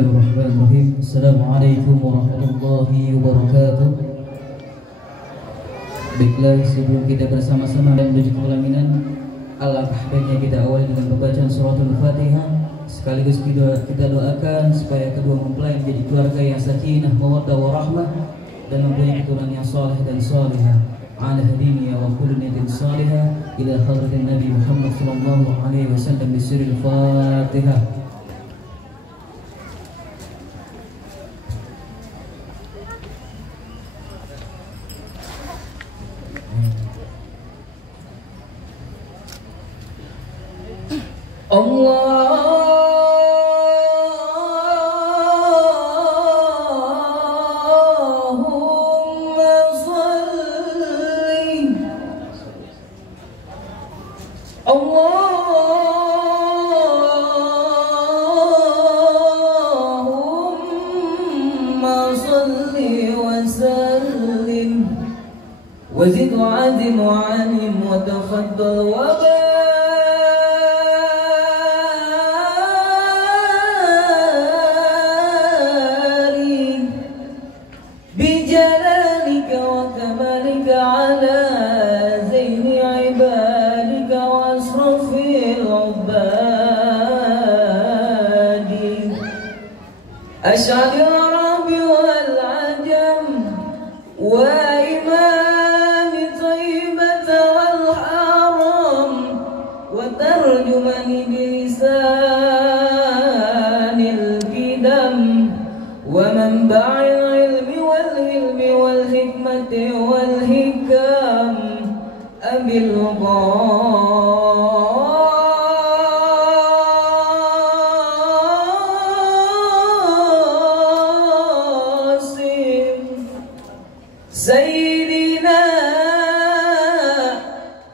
Bismillahirrahmanirrahim. Assalamualaikum warahmatullahi wabarakatuh. Baiklah, sebelum kita bersama-sama dan menuju ke pelaminan, alangkah baiknya kita awali dengan pembacaan suratul Fatihah. Sekaligus kita doakan supaya kedua mempelai menjadi keluarga yang sakinah, mawaddah warahmah dan mempunyai keturunan yang saleh dan salihah. Ala hadini wa kullu niyatin salihah ila hadratin Nabi Muhammad sallallahu alaihi wasallam bi sirril Fatihah. وزد وعدم وعلم وتفضل وبارك بجلالك وكمالك على زين عبادك واشرف العباد أشعر العرب والعجم وإمام طيبة والحرم وترجمن بلسان القدم ومنبع العلم والعلم والحكمة والحكم أبي القاسم سيدنا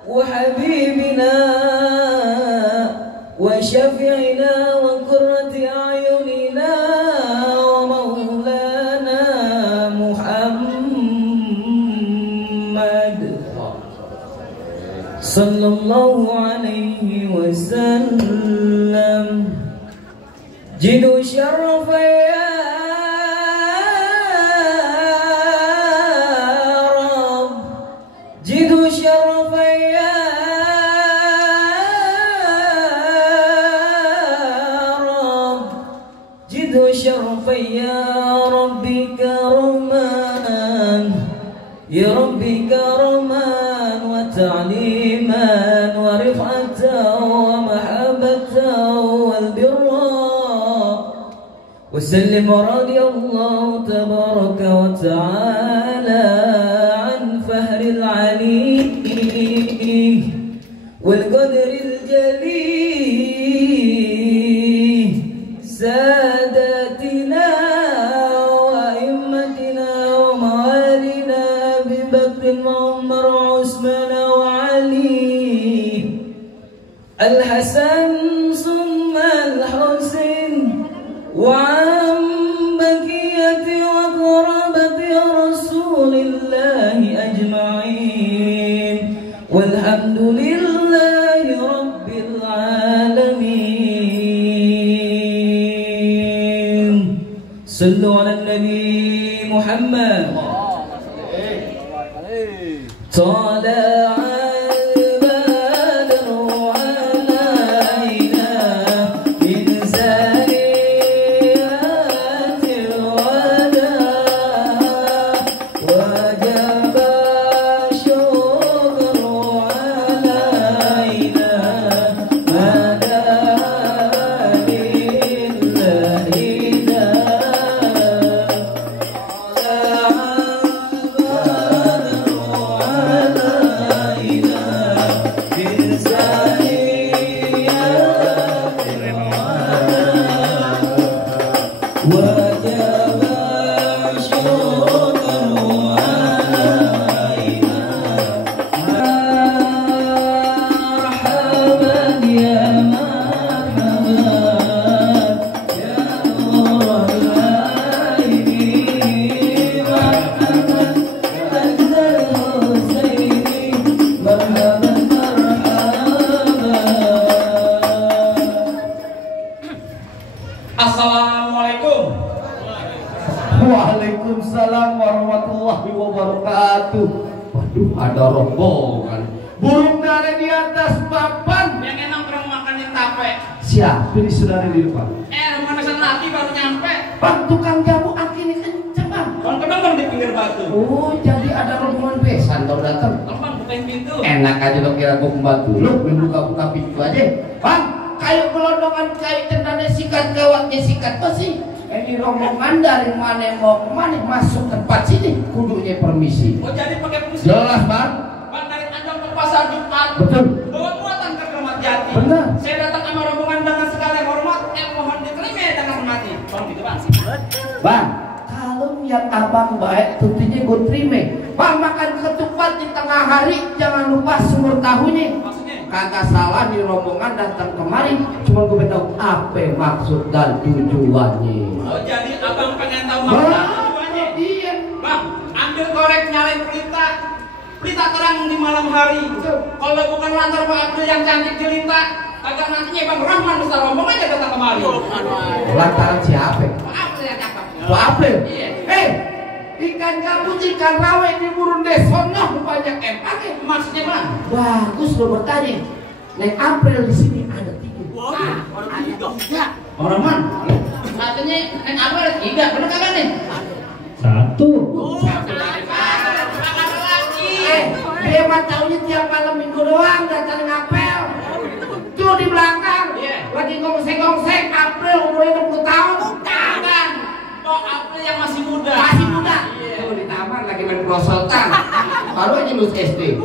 وحبيبنا وشفيعنا وقرة أعيننا ومولانا محمد صلى الله عليه وسلم جدوا شرف يا رب جدوا شرف يا رب جدوا شرف يا ربي كرمان يا ربي كرمان وتعليما ورفعة ومحبة والبر وسلم رضي الله تبارك وتعالى عن فهر العلي والقدر الجليل ساداتنا وأئمتنا وموالينا أبي بكر وعمر وعثمان وعلي الحسن ثم الحسين وعن بقية وقرابة رسول الله أجمعين والحمد لله رب العالمين. صلوا على النبي محمد. طلع Assalamualaikum. Assalamualaikum. Waalaikumsalam warahmatullahi wabarakatuh. Waduh, ada rombongan. Burung dari di atas papan. Yang enak orang makan yang tape. Siapa ini saudara di depan? Mana lagi baru nyampe. Bang, tukang jamu angin kenceng bang. Bang kedong bang di pinggir batu. Oh, jadi ada rombongan besan baru datang. Bang bukain pintu. Enak aja lo kira gue pembantu lo, buka-buka pintu aja. Bang, kayu gelondongan kayu tendanya sikat gawatnya sikat besi. Ini rombongan dari mana mau kemana masuk tempat sini kudunya permisi. Oh jadi pakai permisi. Jelas bang. Bang dari Tanjung ke Pasar Jumat. Betul. Bawa muatan ke Keramat Jati. Benar. Saya datang sama rombongan dengan segala hormat. Mohon diterima dengan hormati. Bang gitu bang. Bang, kalau niat abang baik, tentunya gue terima. Bang makan ketupat di tengah hari, jangan lupa sumur tahunya. Maksudnya? Kagak salah di rombongan datang kemari, cuma gue tahu apa maksud dan tujuannya. Oh jadi abang pengen tahu maksud dan tujuannya? Iya. Bang, ambil korek nyalain pelita. Pelita terang di malam hari. Kalau bukan lantar Pak Abdul yang cantik jelita, kagak nantinya Bang Rahman besar rombongan aja datang kemari. Lantaran siapa? Pak Abdul yang cakep. Pak April. Iya. Ikan gabus, ikan rawe di burung desono banyak empatnya. Maksudnya Bang? Bagus lo bertanya. Neng April di sini ada 3. Orang man? Katanya Neng April ada 3, bener kagak nih? 1. Dia mah taunya tiap malam minggu doang datang ngapel. Tuh di belakang, lagi gongseng-gongseng April umurnya 60 tahun. Kagak. Kok April yang masih muda? Masih muda. Tuh di taman lagi main prosotan. Baru aja lulus SD.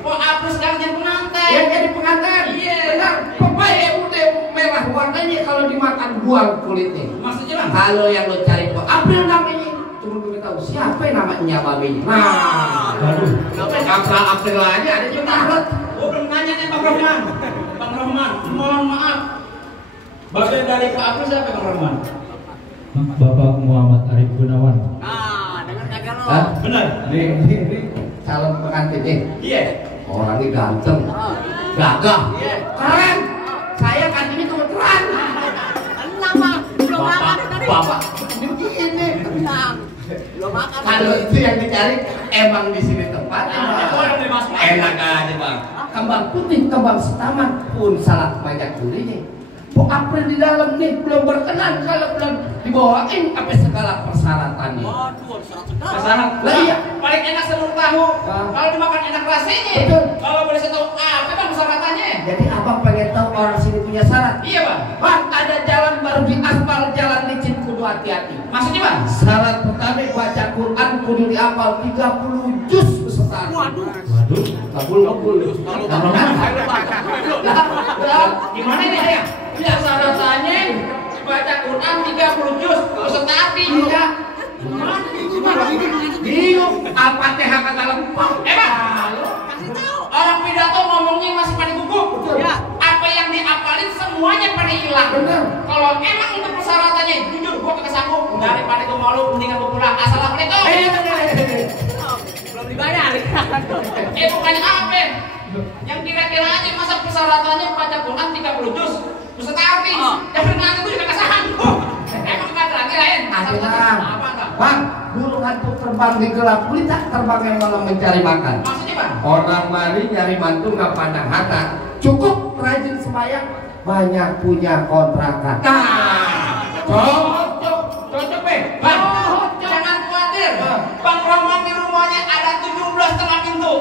Kok April sekarang jadi pengantin? Yang jadi pengantin. Iya. Benar. Pepaya udah merah warnanya kalau dimakan buang kulitnya. Maksudnya Bang? Kalau yang lo cari kok April namanya. Cuma gue tahu siapa namanya babinya. Nah, Waduh. April aja ada juga harus. Oh belum nanya nih Bang Rahman. Bang Rahman, mohon maaf. Bagian dari Pak April siapa Bang Rahman? Bapak Muhammad Arif Gunawan. Dengar kagak lo? Hah? Benar. Nih, calon pengantin nih. Iya. Orangnya ganteng, gagah, keren. Saya kantinnya kebetulan. Kenapa? Belum makan tadi. Bapak, ini. Kalau itu yang dicari, emang di sini tempatnya. Enak aja bang. Kembang putih, kembang setaman pun salah banyak kulinya. Bu April di dalam nih belum berkenan kalau belum dibawain apa segala persyaratannya. Waduh, Pesanan. Lah iya. Paling enak seluruh tahu. Ah. Kalau dimakan enak rasanya. Betul. Kalau boleh saya tahu apa Bang persyaratannya? Jadi abang pengen tahu orang sini punya syarat. Iya Bang. Bang, ada jalan baru di aspal, jalan licin kudu hati-hati. Maksudnya Bang? Syarat pertama baca Quran kudu dihafal 30 juz beserta. Waduh. Kabul. Gimana ini ya? Ya syaratannya baca Quran 30 juz beserta api. Iya. Bingung apa teh kata lempeng. Bang. Kasih tahu. Orang pidato ngomongnya masih pada gugup. Ya. Apa yang diapalin semuanya pada hilang. Bener. Kalau emang untuk persyaratannya, jujur gua kagak sanggup. Daripada gua malu, mendingan gua pulang. Assalamualaikum. Belum dibayar. Bukannya apa? Yang kira-kira aja masa persyaratannya baca Quran 30 juz beserta api. Yang berkenaan itu juga kagak sanggup. Emang nggak ada lagi lain. Apa enggak? Bang, burung hantu terbang di gelap gulita, terbang yang malam mencari makan. Maksudnya Bang? Orang mari nyari mantu nggak pandang harta, cukup rajin sembahyang, banyak punya kontrakan. Cocok be. Bang, jangan khawatir. Bang Rahman di rumahnya ada 17 setengah pintu.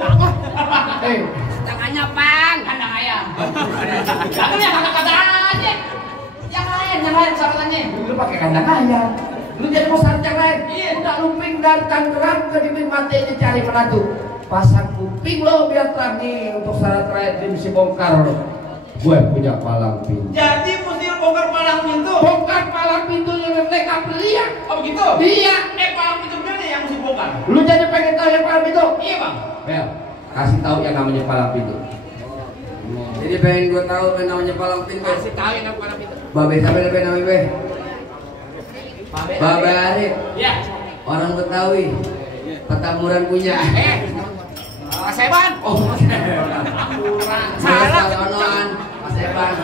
Tangannya Bang. Kandang ayam. Jangan ya kata-kata aja. Yang lain syaratannya. Lu pakai kandang ayam. Lu jadi mau sarjang lain. Iya. Udah lumping dari Tangerang ke Dibin mati ini cari menantu. Pasang kuping lo biar terang nih untuk syarat terakhir di misi bongkar. Gue punya palang pintu. Jadi mesti bongkar palang pintu. Bongkar palang pintu yang naik April iya. Oh begitu? Iya. Palang pintu mana yang mesti bongkar? Lu jadi pengen tahu yang palang pintu? Iya Bang. Bel, kasih tahu yang namanya palang pintu. Jadi pengen gue tahu apa namanya palang pintu. Kasih tahu yang palang pintu. Babe siapa namanya be? Babe Arif. Ya. Orang Betawi. Petamuran punya. Seban. Oh. Salah. Onoan. Pas bang.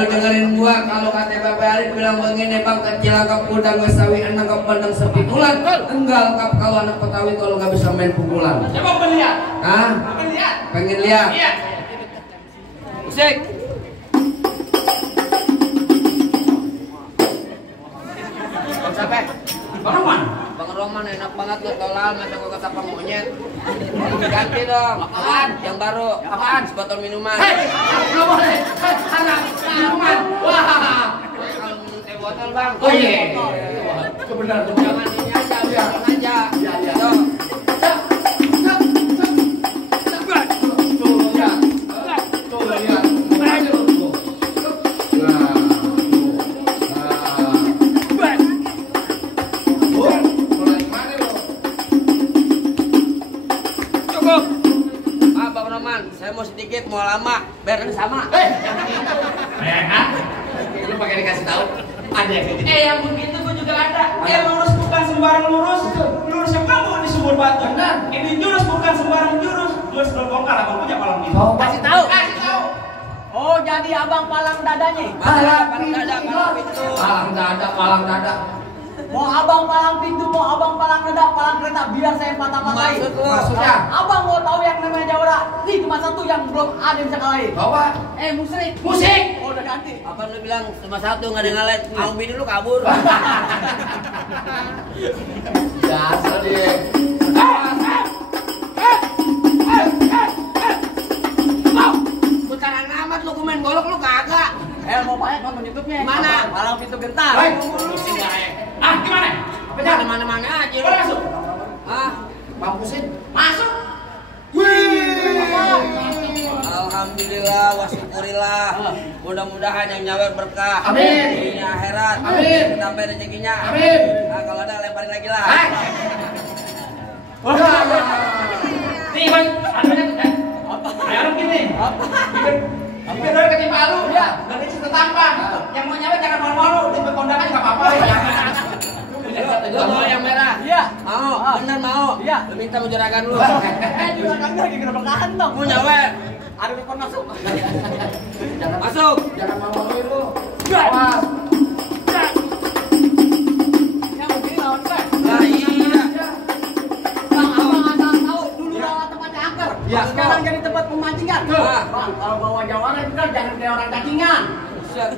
Lu dengerin gua, kalau kata Bapak Ali bilang begini bang, kecil kap udang ngesawi anak kap pandang sepi bulan, tenggal kap kalau anak Betawi kalau nggak bisa main pukulan. Coba pengen lihat. Hah? Pengen lihat. Pengen lihat? Iya. Musik. Siapa? Bang Roman. Bang Roman enak banget lu tolal masa gua kata Pak Monyet. Ganti dong. Apaan? Yang baru. Apaan? Sebotol minuman. Nggak boleh. Anak minuman. Wah. Kalau minum teh botol bang. Oh iya. Kebenaran. Jangan ini aja, jangan aja. Iya, iya. Tuh. Saya mau sedikit, mau lama, biar sama. Lu pakai dikasih tahu? Ada yang gitu. Yang begitu gua juga ada. Lurus bukan sembarang lurus. Lurus yang kamu di sumur batu. Ini jurus bukan sembarang jurus. Jurus berbongkar abang punya palang gitu. Kasih tahu. Kasih tahu. Oh, jadi abang palang dadanya. Palang dada, palang pintu. Palang dada. Mau abang palang pintu, mau abang palang dada, palang kereta, biar saya patah-patahin. Maksudnya? Abang mau tahu yang namanya Jawara? Nih cuma satu yang belum ada yang bisa kalahin. Coba. Musik. Musik. Oh, udah ganti. Apa lu bilang cuma satu nggak ada yang ngalahin? Mau bini lu kabur. Biasa dia. Putaran amat lu main golok lu kagak. Mau banyak nonton YouTube-nya. Mana? Palang pintu gentar. Gimana? Mana-mana aja lu. Boleh masuk? Ah, Mampusin. Masuk. alhamdulillah wa syukurillah. Mudah-mudahan yang nyawer berkah. Amin. Dunia akhirat. Amin. Sampai rezekinya. Amin. Nah, kalau ada lemparin lagi lah. Nih, Bang. Ayo gini. Bikin dulu ketimpa lu. Ya. Dari situ tampan. Yang mau nyawa jangan malu-malu. Di kondangan nggak apa-apa. Lu mau yang merah? Iya. Mau, bener mau. Iya. Lu minta mau juragan lu. Juragan lagi kena berkahan dong. Mau nyawer? Ada telepon masuk. Masuk. Jangan malu-maluin lu. Awas. Ya begini lawan gue. Nah, iya. Bang, abang asal tahu dulu bawa tempatnya angker. Iya. Sekarang jadi tempat pemancingan. Ah. Bang, kalau bawa Jawara itu kan jangan kayak orang cacingan. Buset.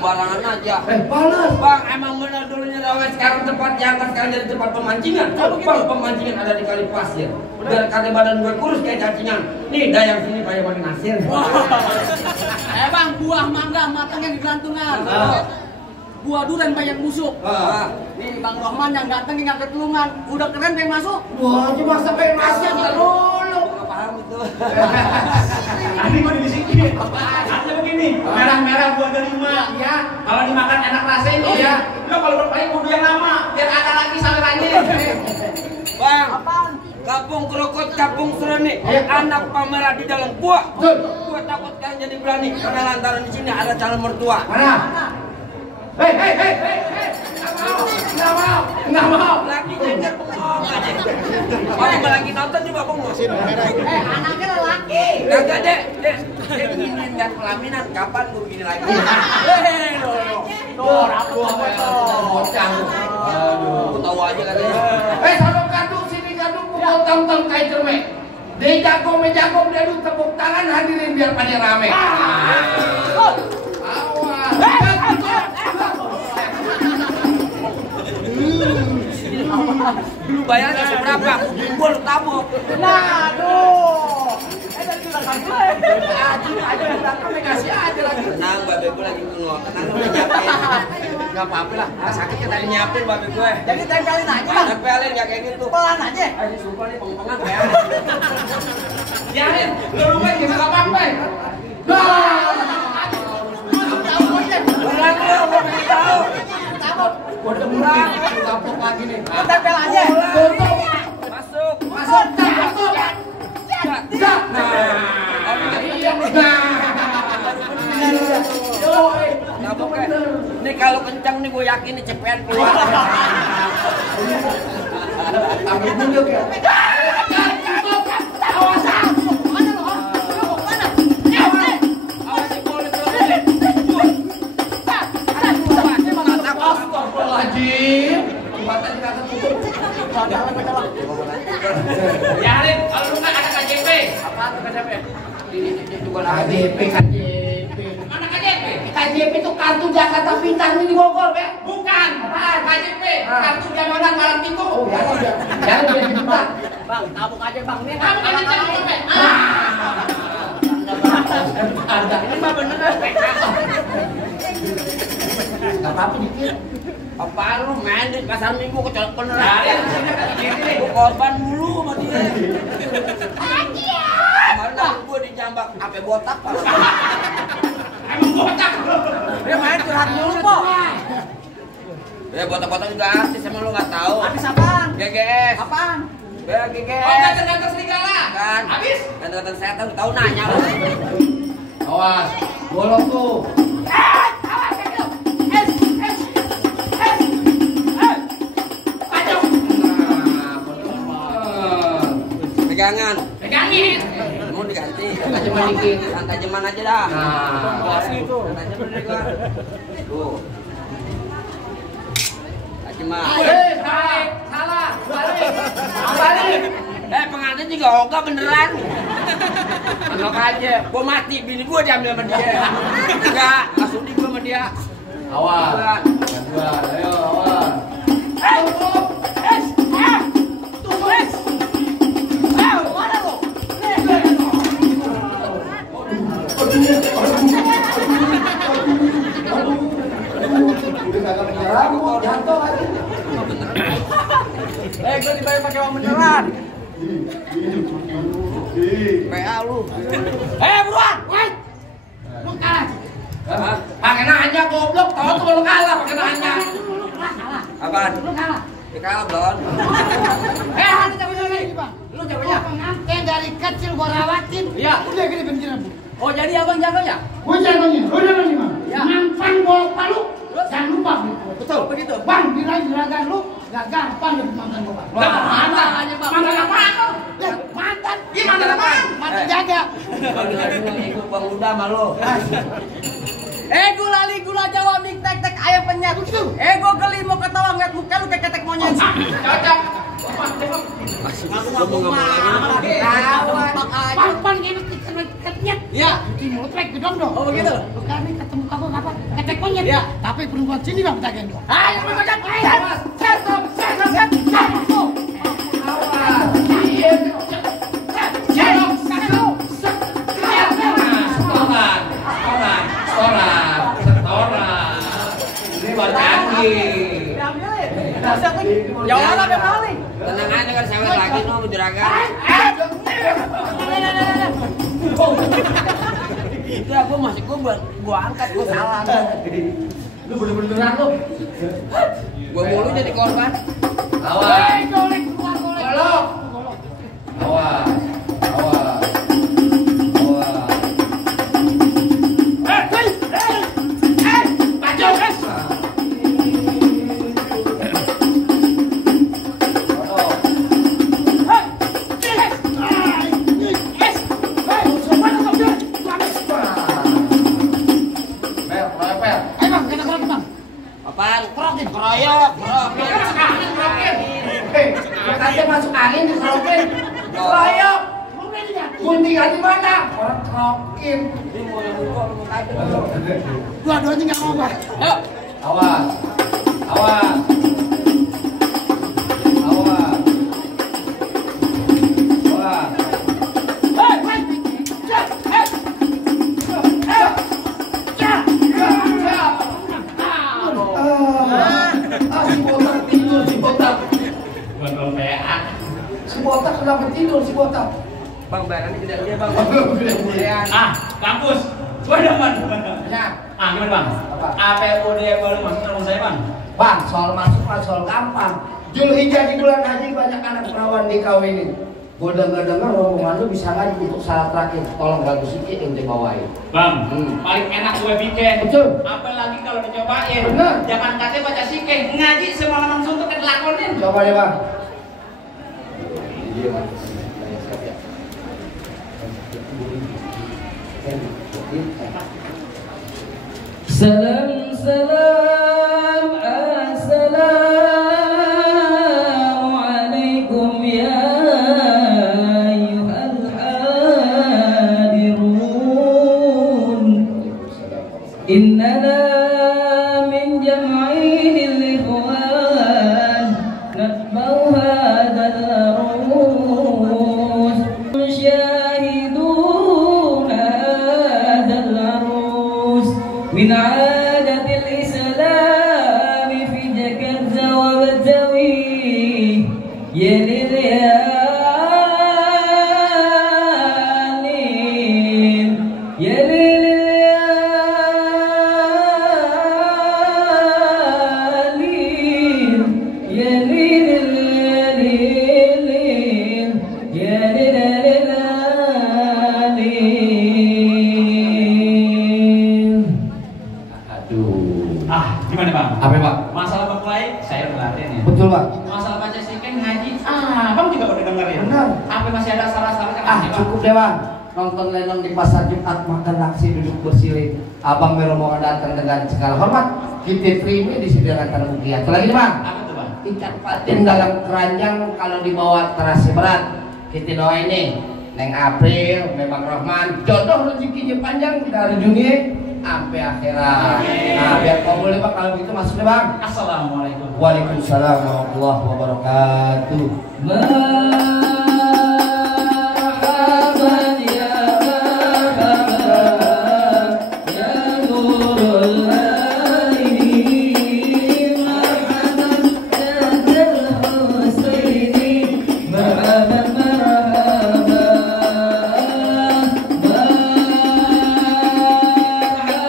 Barangan aja. Panas. Bang, emang bener dulunya rawa sekarang tempat jangkar sekarang jadi tempat pemancingan. Bang, pemancingan ada di kali pasir. Biar kata badan gue kurus kayak cacingan. Nih, dayang sini kayak Bang Nasir. Bang, buah mangga matangnya di gelantungan. Buah durian banyak busuk. Nih Bang Rahman yang ganteng yang ngangkat tulungan. Udah keren pengen masuk. Wah, cuma sampai masuk dulu. Gak paham itu. Ini mau dibisikin. Artinya begini, merah-merah buah delima. Iya. Kalau dimakan enak rasanya. Iya. Lo kalau berpaling kudu yang lama, biar ada lagi salirannya. Bang, Apaan? kampung krokot, kampung serani, anak pamerah di dalam buah. Gua takut kalian jadi berani karena lantaran di sini ada calon mertua. Mana? Hei. Nggak mau. Lagi nyetir bengong aja. Kalau lagi nonton juga bengong. Anaknya lelaki. Kagak deh. Dia ingin dan pelaminan kapan gue begini lagi? Tuh, rapet Bocah. Aku tahu aja katanya. Sono kaduk sini kaduk pukul tong-tong kayak cermek. Dia jago dia lu tepuk tangan hadirin biar pada rame. Awas. Lu bayarnya seberapa? Gua lu tabok. Nah, aduh. Dari juragan gue. Aja belakang kasih aja lagi. Tenang, babe gue lagi bengong. Tenang, lu nyiapin. Enggak apa-apa lah. Sakitnya tadi nyiapin babe gue. Jadi tempelin aja Bang. Tempelin gak kayak gitu. Pelan aja. Ayo sumpah nih pengen ya. Biarin, lu kan juga nggak apa-apa. Ulang lu, gua pengen tahu. Gua demam. Kapok lagi nih. Tempel aja. Masuk. Masuk. Nih kalau kencang nih gue yakin nih cepetan keluar. Ambil dulu ya. Awas Astagfirullahaladzim. Jembatan kata tutup. Ya Harim, kalau lu nggak ada KJP. Apa tuh KJP? KJP. Mana KJP? KJP itu kartu Jakarta Pintar ini di Bogor, Be. Bukan. KJP, kartu jaminan malam minggu. Oh, jangan boleh dibuka. Bang, tabuk aja bang. Ini Kamu kan KJP. ini mah beneran. Gak apa-apa dikit. Apaan lu main di pasar minggu kecolok beneran. Harim, sini kata gini. Gua korban mulu sama dia. Kemarin gua dijambak sampai botak. Emang botak. Dia main curhat mulu kok. Ya botak-botak juga artis, emang lu nggak tahu. Artis apaan? GGS. Apaan? Ya GGS. Oh, ganteng-ganteng serigala. Kan. Habis? Ganteng-ganteng setan, tahu nanya lu. Awas, bolong tuh. Pegangan. Pegangin. Mau diganti. Tajeman dikit. Tajeman aja dah. Nah, Gitu. Tajeman deh gua. Tuh. Tajeman. Salah. Balik. Pengantin juga ogah beneran. Enak aja. Gua mati, bini gua diambil sama dia. Enggak, langsung di gua sama dia. awas. Ayo, awas. Jatuh lagi. Gua dibayar pakai uang beneran. PA lu. Buruan. Lu kalah. Pakai nanya goblok, tahu tuh lu kalah pakai nanya. Apaan? Lu kalah. Dia kalah belum? Ada jawabannya lagi, Bang. Lu jawabnya. Pengantin dari kecil gua rawatin. Iya. Udah gini beneran, Bu. Oh, jadi abang jaganya? Gua jagonya, udah nih, Bang. Ya. Nampan bolak palu. Jangan lupa, Bu. Betul, begitu. Bang, juragan lu gak gampang jadi mantan gua, Bang. Mantan aja, Bang. Mantan apaan lu? Ya, mantan. Iya, mantan apaan? Mantan jaga. Ikut Bang Uda sama lu. Gula Jawa mik tek ayam penyet. Gua geli mau ketawa ngeliat muka lu kayak ketek monyet. Cocok. Ngomong lagi. Pan enak ketnya. Iya. Di mulut rek gedong dong. Oh begitu. Bukan nih ketemu kamu apa? Ketek monyet. Iya. Tapi perempuan sini Bang tagihan gua. Ayo, macam. Setoran. Ini baru canggih. Jangan ada maling. Tenang aja kan sewet lagi no juragan. Ya gua masih gua angkat gua salah. Lu bener-beneran lu. Gua mulu jadi korban. Awas. Golek keluar golek. Golok. Awas. Awas. Awas. Masuk angin dikerokin, keroyok, guntingan di mana? Orang kerokin. Dua-duanya nggak mau, Bang. Awas, awas, awas, awas. Si botak tidur, si botak. Si botak kenapa tidur si botak? Bang bayarannya tidak dia bang. Kampus. Gua demen. Ya. Gimana Bang? Apa yang baru masuk ke rumah saya Bang? Bang, soal masuk mah soal gampang. Julhijjah di bulan haji banyak anak perawan dikawinin. Gua dengar omongan lu bisa ngaji untuk syarat terakhir. Tolong bantu sikit ente bawain. Bang, paling enak gue bikin. Betul. Apalagi kalau dicobain. Bener. Jangan katanya baca sikeh, ngaji semalaman suntuk kan lakonin. Coba deh bang. Iya bang. Salam, salam, assalamu لين الإخوان نتبع هذا العروس يشاهدون هذا العروس من عادة الإسلام في جكرزة وبتوي يلي Gimana Bang? Apa Pak? Masalah mempelai saya berlatih ya. Betul Pak. Masalah baca sikeng ngaji, Bang juga udah denger ya. Benar. Apa masih ada salah-salah kan? Cukup deh Bang. Nonton lenong di pasar Jumat, makan laksi, duduk bersilih. Abang beromongan datang dengan segala hormat. Kita terima di sini antara mukiat. Lagi nih Bang. Apa tuh Bang? Ikan patin dalam keranjang kalau dibawa terasa berat. Kita doain nih. Neng April, memang Rahman, jodoh rezekinya panjang dari dunia sampai akhirat. Nah, biar kau boleh Pak kalau gitu masuk deh Bang. Assalamualaikum. Waalaikumsalam warahmatullahi wabarakatuh.